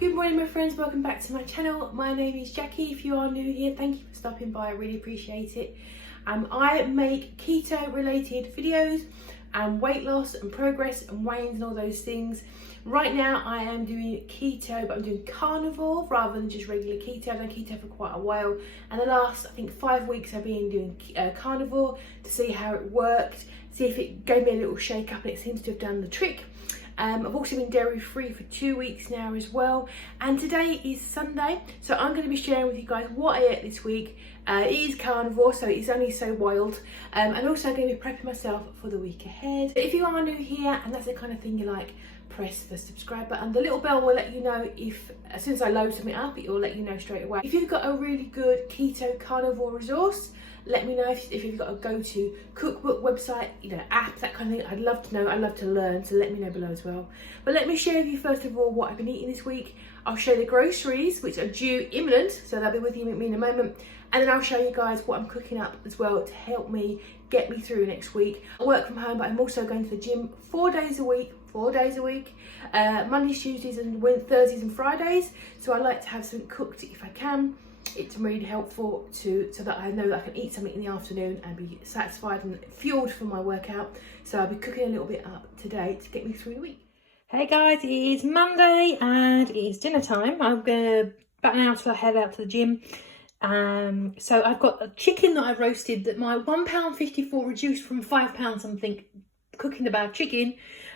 Good morning my friends, welcome back to my channel. My name is Jackie. If you are new here, thank you for stopping by, I really appreciate it. I make keto related videos and weight loss and progress and weigh-ins and all those things. Right now I am doing keto, but I'm doing carnivore rather than just regular keto. I've done keto for quite a while, and the last I think 5 weeks I've been doing carnivore to see how it worked, see if it gave me a little shake up, and it seems to have done the trick. I've also been dairy free for 2 weeks now as well, and today is Sunday, so I'm going to be sharing with you guys what I ate this week. It is carnivore, so it's only so wild, and also I'm going to be prepping myself for the week ahead. If you are new here and that's the kind of thing you like, press the subscribe button. The little bell will let you know if, as soon as I load something up, it will let you know straight away. If you've got a really good keto carnivore resource, let me know. If you've got a go-to cookbook, website, app, that kind of thing, I'd love to know, I'd love to learn, so let me know below as well. But let me share with you first of all what I've been eating this week. I'll show the groceries, which are due imminent, so they'll be with me in a moment, and then I'll show you guys what I'm cooking up as well to help me get me through next week. I work from home, but I'm also going to the gym 4 days a week, Mondays, Tuesdays and Thursdays and Fridays, so I like to have something cooked if I can. It's really helpful so that I know that I can eat something in the afternoon and be satisfied and fueled for my workout. So I'll be cooking a little bit up today to get me through the week. Hey guys, it is Monday and it is dinner time. I'm gonna about an hour till I head out to the gym. So I've got a chicken that I've roasted that my £1.54 reduced from £5 something, cooking the bad chicken.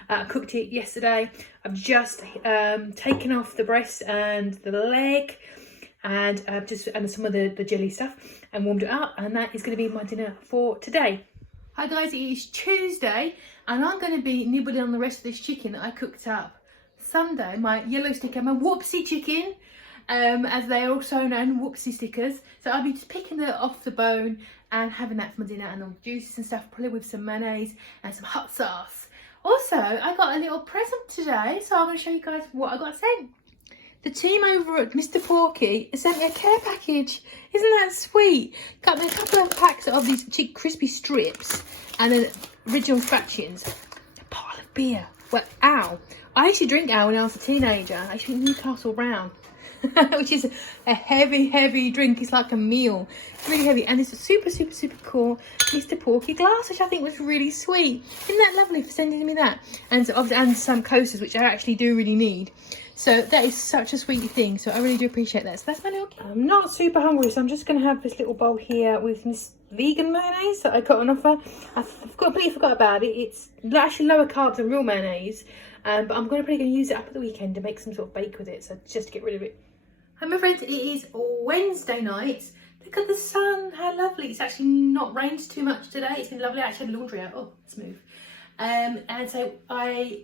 I cooked it yesterday. I've just taken off the breast and the leg, and some of the jelly stuff, and warmed it up, and that is going to be my dinner for today. Hi guys, it is Tuesday and I'm going to be nibbling on the rest of this chicken that I cooked up Sunday, my yellow sticker, my whoopsie chicken, as they are also known, whoopsie stickers. So I'll be just picking it off the bone and having that for my dinner, and all the juices and stuff, probably with some mayonnaise and some hot sauce. Also, I got a little present today, so I'm going to show you guys what I got sent. The team over at Mr. Porky sent me a care package. Isn't that sweet? Got me a couple of packs of these cheap crispy strips and then original fractions. A bottle of beer. Well, ow. I used to drink ow when I was a teenager. I used to drink Newcastle Brown, which is a heavy drink. It's like a meal. It's really heavy, and it's a super cool Mr. Porky glass, which I think was really sweet. Isn't that lovely for sending me that? And some coasters, which I actually do really need. So that is such a sweet thing, so I really do appreciate that. So that's my little kit. I'm not super hungry, so I'm just going to have this little bowl here with this vegan mayonnaise that I got on offer. I've completely forgot about it. It's actually lower carbs than real mayonnaise, but I'm probably going to use it up at the weekend to make some sort of bake with it, so just to get rid of it. Hi my friends, it is Wednesday night. Look at the sun, how lovely. It's actually not rained too much today. It's been lovely. I actually had laundry out. Oh, smooth. And so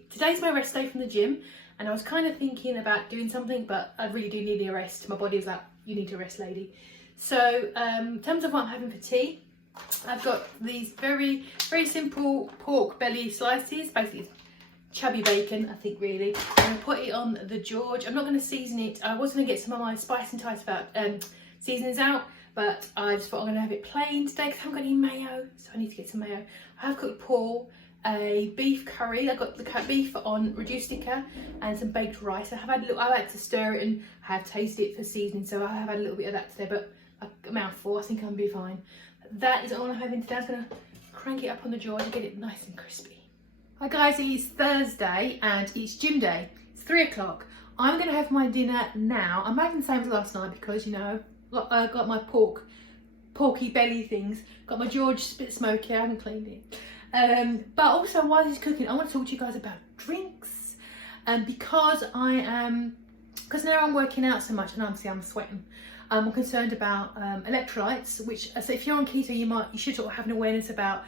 today's my rest day from the gym. And I was kind of thinking about doing something, but I really do need a rest. My body was like, you need to rest, lady. So in terms of what I'm having for tea, I've got these very simple pork belly slices. Basically, it's chubby bacon, I think, really. I'm going to put it on the George. I'm not going to season it. I was going to get some of my Spicentice seasonings out, but I just thought I'm going to have it plain today because I haven't got any mayo, so I need to get some mayo. I have cooked Paul a beef curry. I got the beef on reduced sticker and some baked rice. I like to stir it and I have tasted it for seasoning, so I have had a little bit of that today, but a mouthful. I think I'll be fine. That is all I'm having today. I'm going to crank it up on the George and get it nice and crispy. Hi guys, it is Thursday and it's gym day. It's 3 o'clock. I'm going to have my dinner now. I'm having the same as last night because, I got my porky belly things. Got my George bit smoky. I haven't cleaned it. But also while he's cooking, I want to talk to you guys about drinks, because now I'm working out so much and obviously I'm sweating. I'm concerned about electrolytes, which, so if you're on keto, you should sort of have an awareness about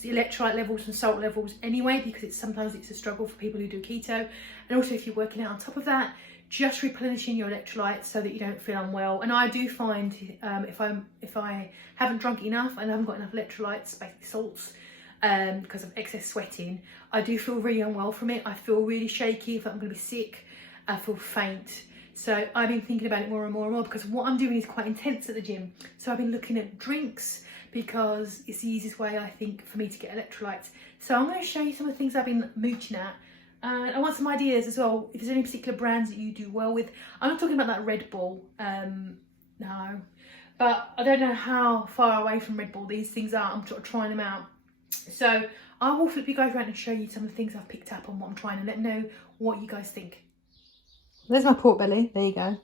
the electrolyte levels and salt levels anyway, because sometimes it's a struggle for people who do keto. And also if you're working out on top of that, just replenishing your electrolytes so that you don't feel unwell. And I do find if I haven't drunk enough and I haven't got enough electrolytes, basically salts, because of excess sweating, I do feel really unwell from it. I feel really shaky, if I'm going to be sick, I feel faint. So I've been thinking about it more and more because what I'm doing is quite intense at the gym. So I've been looking at drinks because it's the easiest way, I think, for me to get electrolytes. So I'm going to show you some of the things I've been mooching at And I want some ideas as well, if there's any particular brands that you do well with. I'm not talking about that Red Bull, no. But I don't know how far away from Red Bull these things are. I'm sort of trying them out. So I will flip you guys around and show you some of the things I've picked up on what I'm trying, and let me know what you guys think. There's my pork belly. There you go.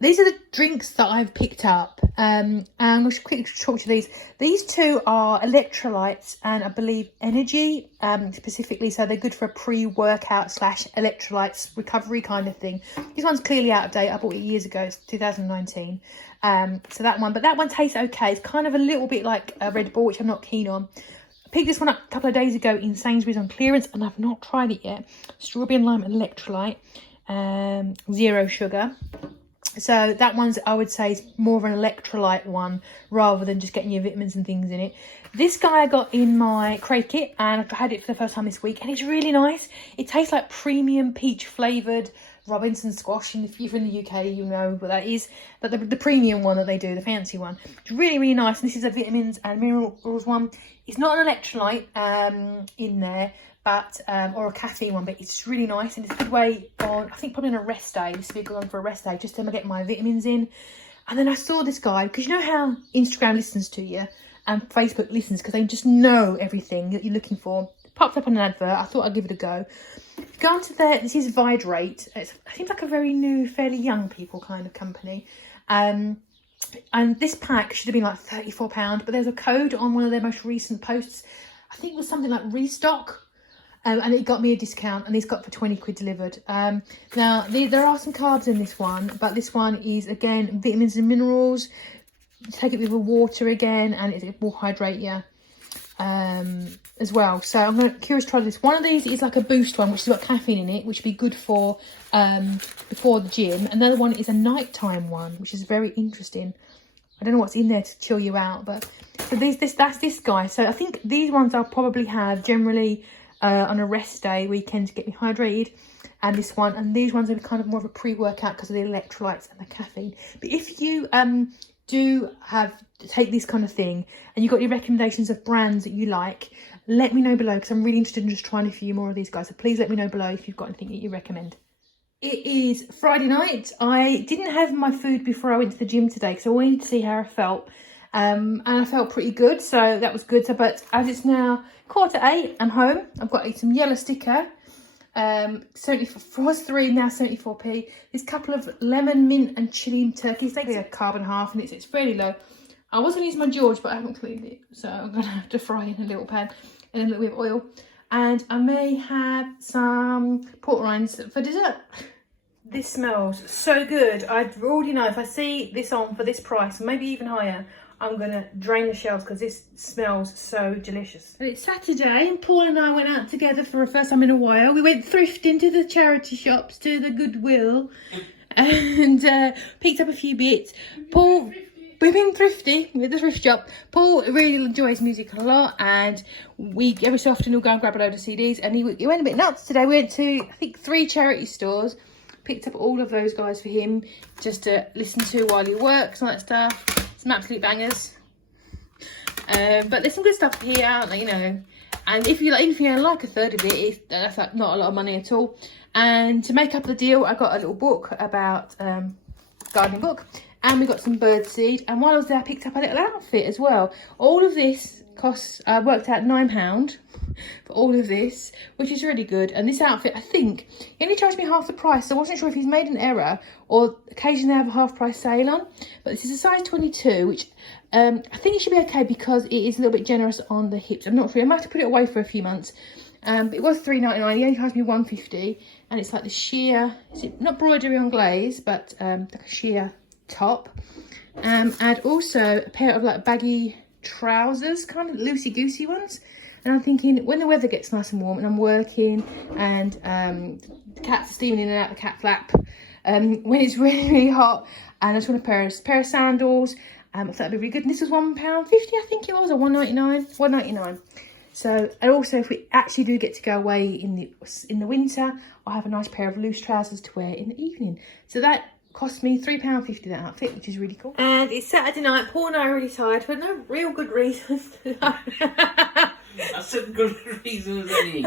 These are the drinks that I've picked up, and we'll quickly talk to these. These two are electrolytes and I believe energy, specifically, so they're good for a pre-workout / electrolytes recovery kind of thing. This one's clearly out of date. I bought it years ago. It's 2019. So that one, but that one tastes okay. It's kind of a little bit like a Red Bull, which I'm not keen on. I picked this one up a couple of days ago in Sainsbury's on clearance, and I've not tried it yet. Strawberry and lime electrolyte, 0 sugar. So that one's, I would say, is more of an electrolyte one rather than just getting your vitamins and things in it. This guy I got in my KRAVE kit, and I've had it for the first time this week, and it's really nice. It tastes like premium peach flavoured Robinson squash, and if you're in the UK, you know what that is. But the premium one that they do, the fancy one, it's really, really nice. And this is a vitamins and minerals one. It's not an electrolyte in there, but or a caffeine one, but it's really nice, and it's a good way on, I think probably on a rest day. This would be a good one for a rest day, just to get my vitamins in. And then I saw this guy, because you know how Instagram listens to you and Facebook listens, because they just know everything that you're looking for. It popped up on an advert. I thought I'd give it a go. Go on to there. This is Vidrate. It seems like a very new, fairly young people kind of company. And this pack should have been like £34, but there's a code on one of their most recent posts. I think it was something like restock. And it got me a discount, and it's got for 20 quid delivered. Now, there are some carbs in this one, but this one is, again, vitamins and minerals. Take it with the water again, and it will hydrate you as well. So I'm curious to try this. One of these is like a boost one, which has got caffeine in it, which would be good for before the gym. Another one is a nighttime one, which is very interesting. I don't know what's in there to chill you out, but so that's this guy. So I think these ones I'll probably have generally on a rest day, weekend, to get me hydrated, and this one, and these ones are kind of more of a pre-workout because of the electrolytes and the caffeine. But if you do take this kind of thing, and you've got your recommendations of brands that you like, let me know below, because I'm really interested in just trying a few more of these guys. So please let me know below if you've got anything that you recommend. It is Friday night. I didn't have my food before I went to the gym today, because I wanted to see how I felt. And I felt pretty good, so that was good. So, but as it's now 8:15, I'm home. I've got some yellow sticker, 74 was 3, now 74p. There's a couple of lemon, mint and chili turkeys. They do a carb and a half, and it's fairly low. I was going to use my George, but I haven't cleaned it, so I'm going to have to fry in a little pan and a little bit of oil. And I may have some pork rinds for dessert. This smells so good. I already know if I see this on for this price, maybe even higher, I'm going to drain the shelves, because this smells so delicious. And it's Saturday, and Paul and I went out together for the first time in a while. We went thrifting to the charity shops, to the Goodwill, and picked up a few bits. Paul, we've been thrifty with the thrift shop. Paul really enjoys music a lot, and we every so often will go and grab a load of CDs. And he went a bit nuts today. We went to, I think, 3 charity stores. Picked up all of those guys for him, just to listen to while he works and that stuff. Some absolute bangers. But there's some good stuff here, you know. And if you like a third of it, that's like not a lot of money at all. And to make up the deal, I got a little book about gardening book, and we got some bird seed. And while I was there, I picked up a little outfit as well. All of this costs worked out £9 for all of this, which is really good. And this outfit, I think he only charged me half the price, so I wasn't sure if he's made an error or occasionally they have a half price sale on. But this is a size 22, which I think it should be okay, because it is a little bit generous on the hips. I'm not sure, I might have to put it away for a few months. But it was £3.99. He only charged me £1.50, and it's like the sheer, is it not broidery on glaze, but like a sheer top, and also a pair of like baggy trousers, kind of loosey-goosey ones. And I'm thinking, when the weather gets nice and warm and I'm working, and the cats are steaming in and out the cat flap, when it's really, really hot, and I just want a pair of sandals, I thought that'd be really good. And this was £1.50, I think it was, or £1.99. So, and also if we actually do get to go away in the winter, I'll have a nice pair of loose trousers to wear in the evening. So that cost me £3.50, that outfit, which is really cool. And it's Saturday night. Paul and I are really tired for no real good reason. That's a good reason as any.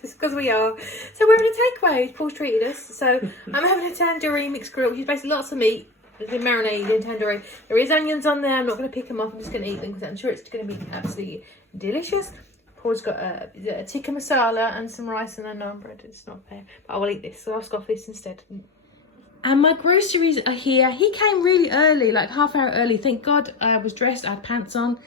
Just because we are. So we're in a takeaway. Paul's treated us. So I'm having a tandoori mixed grill, which is basically lots of meat. They're marinated in tandoori. There is onions on there. I'm not going to pick them off. I'm just going to eat them because I'm sure it's going to be absolutely delicious. Paul's got a Tikka Masala and some rice and a naan bread. It's not fair, but I will eat this. So I'll scoff this instead. And my groceries are here. He came really early, like half hour early. Thank God I was dressed. I had pants on.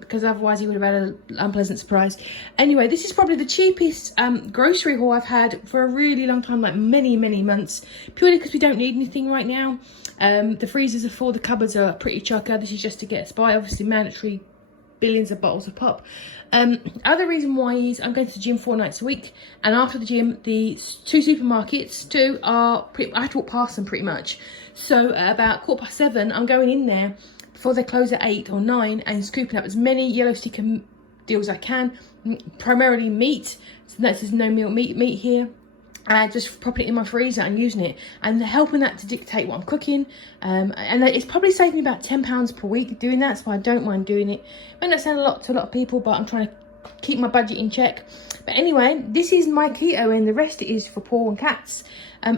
Because otherwise he would have had an unpleasant surprise. Anyway, this is probably the cheapest grocery haul I've had for a really long time, like many months, purely because we don't need anything right now. The freezers are full, the cupboards are pretty chocker. This is just to get us by, obviously mandatory billions of bottles of pop. Other reason why is I'm going to the gym 4 nights a week, and after the gym the 2 supermarkets I have to walk past them pretty much. So about 7:15 I'm going in there before they close at 8 or 9 and scooping up as many yellow sticker deals as I can, primarily meat, so there's no meat here, and just popping it in my freezer and using it and helping that to dictate what I'm cooking, and it's probably saving me about £10 per week doing that, so I don't mind doing it. It may not sound a lot to a lot of people, but I'm trying to keep my budget in check. But anyway, this is my keto and the rest is for Paul and cats.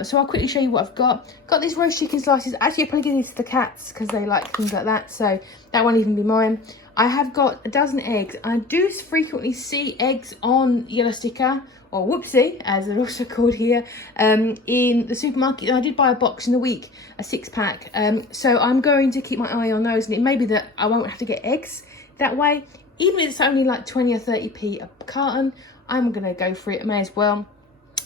So I'll quickly show you what I've got. Got these roast chicken slices. Actually, I'm probably giving this to the cats because they like things like that, so that won't even be mine. I have got a dozen eggs. I do frequently see eggs on yellow sticker, or whoopsie, as they're also called here, in the supermarket. I did buy a box in the week, a 6-pack. So I'm going to keep my eye on those, and it may be that I won't have to get eggs that way. Even if it's only like 20 or 30p a carton, I'm going to go for it. I may as well.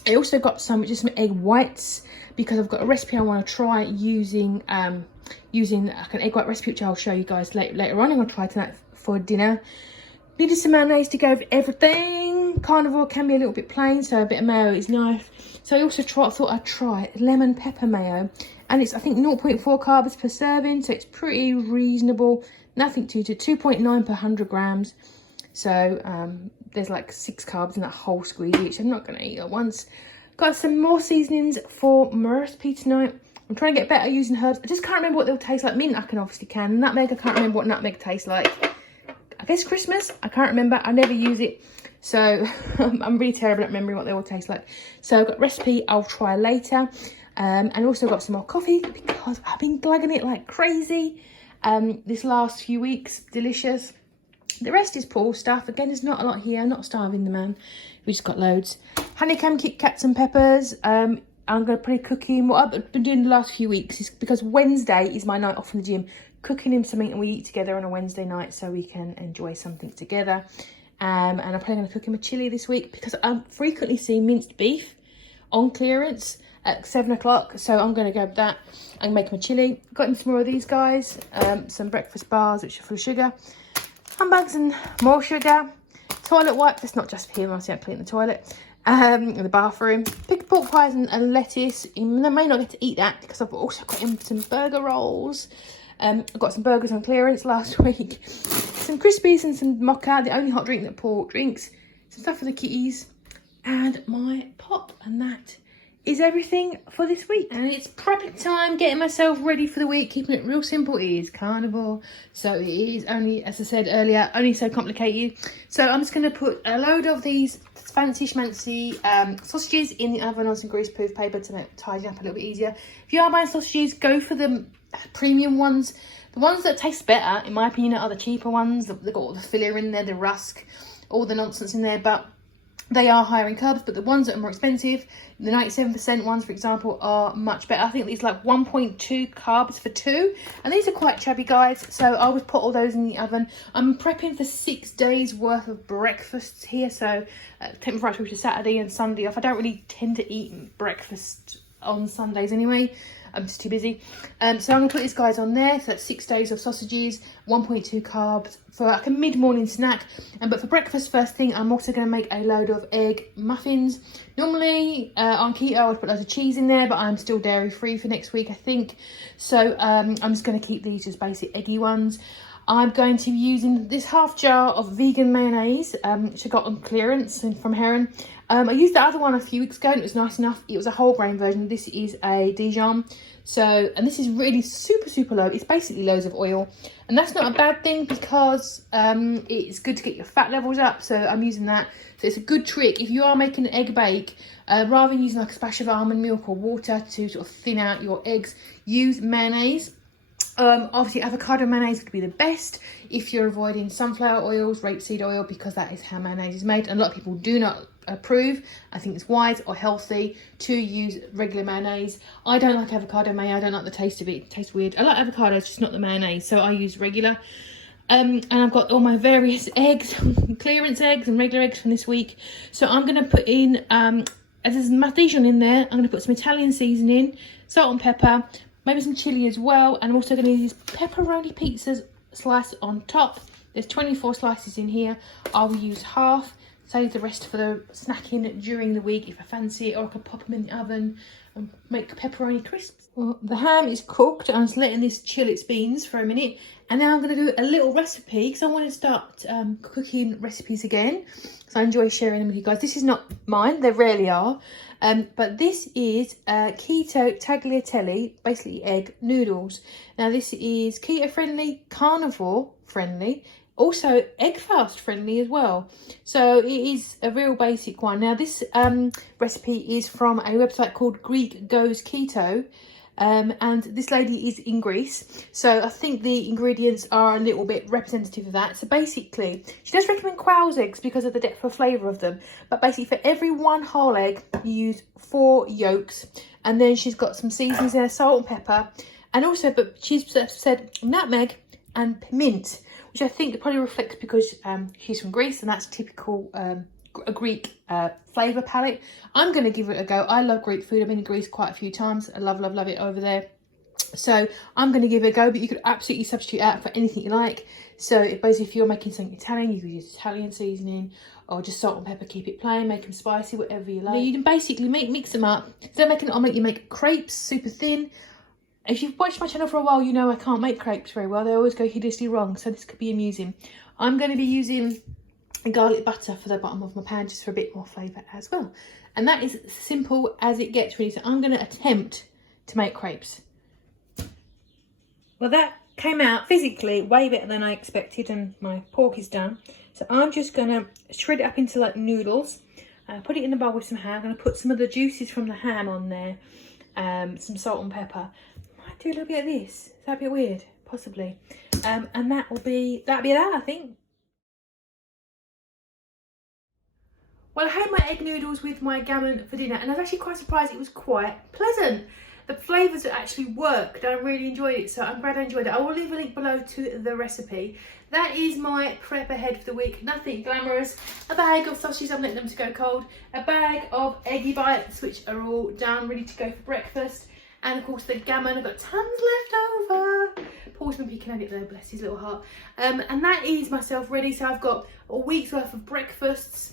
I also got some egg whites because I've got a recipe I want to try using like an egg white recipe, which I'll show you guys later on. I'm going to try tonight for dinner. Needed some mayonnaise to go with everything. Carnivore can be a little bit plain, so a bit of mayo is nice. So I also thought I'd try lemon pepper mayo, and it's I think 0.4 carbs per serving, so it's pretty reasonable. Nothing too 2.9 per 100 grams. So there's like 6 carbs in that whole squeeze each. I'm not going to eat at once. Got some more seasonings for my recipe tonight. I'm trying to get better using herbs. I just can't remember what they'll taste like. Mint I can obviously can. Nutmeg, I can't remember what nutmeg tastes like. I guess Christmas, I can't remember. I never use it. So I'm really terrible at remembering what they all taste like. So I've got recipe I'll try later. And also got some more coffee because I've been glugging it like crazy this last few weeks. Delicious. The rest is Paul stuff. Again, there's not a lot here. I'm not starving the man. We just got loads. Honeycomb Kit Kats and peppers. I'm going to probably cook him. What I've been doing the last few weeks is because Wednesday is my night off from the gym. Cooking him something and we eat together on a Wednesday night so we can enjoy something together. And I'm probably going to cook him a chilli this week because I frequently see minced beef on clearance at 7 o'clock. So I'm going to go with that and make him a chilli. Got him some more of these guys. Some breakfast bars which are full of sugar. Handbags and more sugar. Toilet wipe. That's not just for him. Obviously I clean the toilet. In the bathroom. Pick pork pies and lettuce. He may not get to eat that because I've also got him some burger rolls. I got some burgers on clearance last week. Some Crispies and some mocha, the only hot drink that Paul drinks. Some stuff for the kitties. And my pop. And that is everything for this week. And it's prepping time, getting myself ready for the week, keeping it real simple. It is carnivore. So it is only, as I said earlier, only so complicated. So I'm just going to put a load of these fancy schmancy sausages in the oven on some greaseproof paper to make it tidy up a little bit easier. If you are buying sausages, go for the premium ones. The ones that taste better, in my opinion, are the cheaper ones. They've got all the filler in there, the rusk, all the nonsense in there, but they are higher in carbs. But the ones that are more expensive, the 97% ones, for example, are much better. I think these are like 1.2 carbs for 2, and these are quite chubby, guys. So I would put all those in the oven. I'm prepping for 6 days worth of breakfasts here, so take my Friday through to Saturday and Sunday off. I don't really tend to eat breakfast on Sundays anyway. I'm just too busy. So I'm going to put these guys on there. So that's 6 days of sausages, 1.2 carbs for like a mid-morning snack. But for breakfast first thing, I'm also going to make a load of egg muffins. Normally on keto, I would put loads of cheese in there, but I'm still dairy-free for next week, I think. So I'm just going to keep these just basic eggy ones. I'm going to be using this half jar of vegan mayonnaise, which I got on clearance from Heron. I used the other one a few weeks ago and it was nice enough. It was a whole grain version. This is a Dijon. So, and this is really super low. It's basically loads of oil. And that's not a bad thing because it's good to get your fat levels up. So I'm using that. So it's a good trick. If you are making an egg bake, rather than using like a splash of almond milk or water to sort of thin out your eggs, use mayonnaise. Obviously avocado mayonnaise would be the best if you're avoiding sunflower oils, rapeseed oil, because that is how mayonnaise is made, and a lot of people do not approve. I think it's wise or healthy to use regular mayonnaise. I don't like avocado mayo. I don't like the taste of it. It tastes weird. I like avocado, it's just not the mayonnaise, so I use regular. And I've got all my various eggs, clearance eggs and regular eggs from this week. So I'm going to put in, as there's my Dijon in there, I'm going to put some Italian seasoning, salt and pepper, maybe some chilli as well. And I'm also going to use pepperoni pizzas sliced on top. There's 24 slices in here. I'll use half, save the rest for the snacking during the week if I fancy it, or I could pop them in the oven and make pepperoni crisps. Well, the ham is cooked. I'm just letting this chill its beans for a minute. And now I'm going to do a little recipe because I want to start cooking recipes again. So I enjoy sharing them with you guys. This is not mine. They rarely are. But this is keto tagliatelle, basically egg noodles. Now this is keto friendly, carnivore friendly, also egg fast friendly as well. So it is a real basic one. Now this recipe is from a website called Greek Goes Keto. And this lady is in Greece, so I think the ingredients are a little bit representative of that. So basically, she does recommend quail's eggs because of the depth of flavour of them, but basically for every 1 whole egg you use 4 yolks, and then she's got some seasonings there, salt and pepper, and also, but she's said nutmeg and mint, which I think probably reflects because she's from Greece and that's typical a Greek flavour palette. I'm going to give it a go. I love Greek food. I've been in Greece quite a few times. I love it over there. So I'm going to give it a go, but you could absolutely substitute out for anything you like. So basically if you're making something Italian, you could use Italian seasoning or just salt and pepper, keep it plain, make them spicy, whatever you like. You can basically mix them up. Instead of making an omelette, you make crepes, super thin. If you've watched my channel for a while, you know I can't make crepes very well. They always go hideously wrong, so this could be amusing. I'm going to be using garlic butter for the bottom of my pan just for a bit more flavour as well. And that is as simple as it gets really. So I'm going to attempt to make crepes. Well, that came out physically way better than I expected, and my pork is done. So I'm just going to shred it up into like noodles, put it in the bowl with some ham. I'm going to put some of the juices from the ham on there, some salt and pepper. I might do a little bit of this. Is that a bit weird? Possibly. And that'll be that, I think. Well, I had my egg noodles with my gammon for dinner, and I was actually quite surprised it was quite pleasant. The flavours actually worked. I really enjoyed it, so I'm glad I enjoyed it. I will leave a link below to the recipe. That is my prep ahead for the week. Nothing glamorous. A bag of sausages, I'm letting them to go cold. A bag of eggy bites, which are all done, ready to go for breakfast. And of course the gammon, I've got tons left over. Paul's been picking at it though, bless his little heart. And that is myself ready. So I've got a week's worth of breakfasts,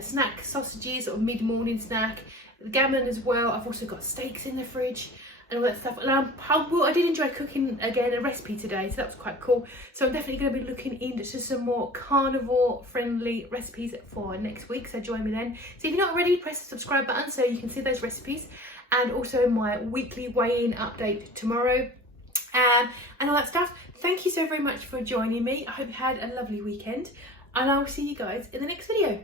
snack sausages or mid-morning snack, the gammon as well. I've also got steaks in the fridge and all that stuff. And I did enjoy cooking again a recipe today, so that was quite cool. So I'm definitely going to be looking into some more carnivore friendly recipes for next week, so join me then. So if you're not already, press the subscribe button so you can see those recipes, and also my weekly weigh-in update tomorrow, and all that stuff. Thank you so very much for joining me. I hope you had a lovely weekend, and I will see you guys in the next video.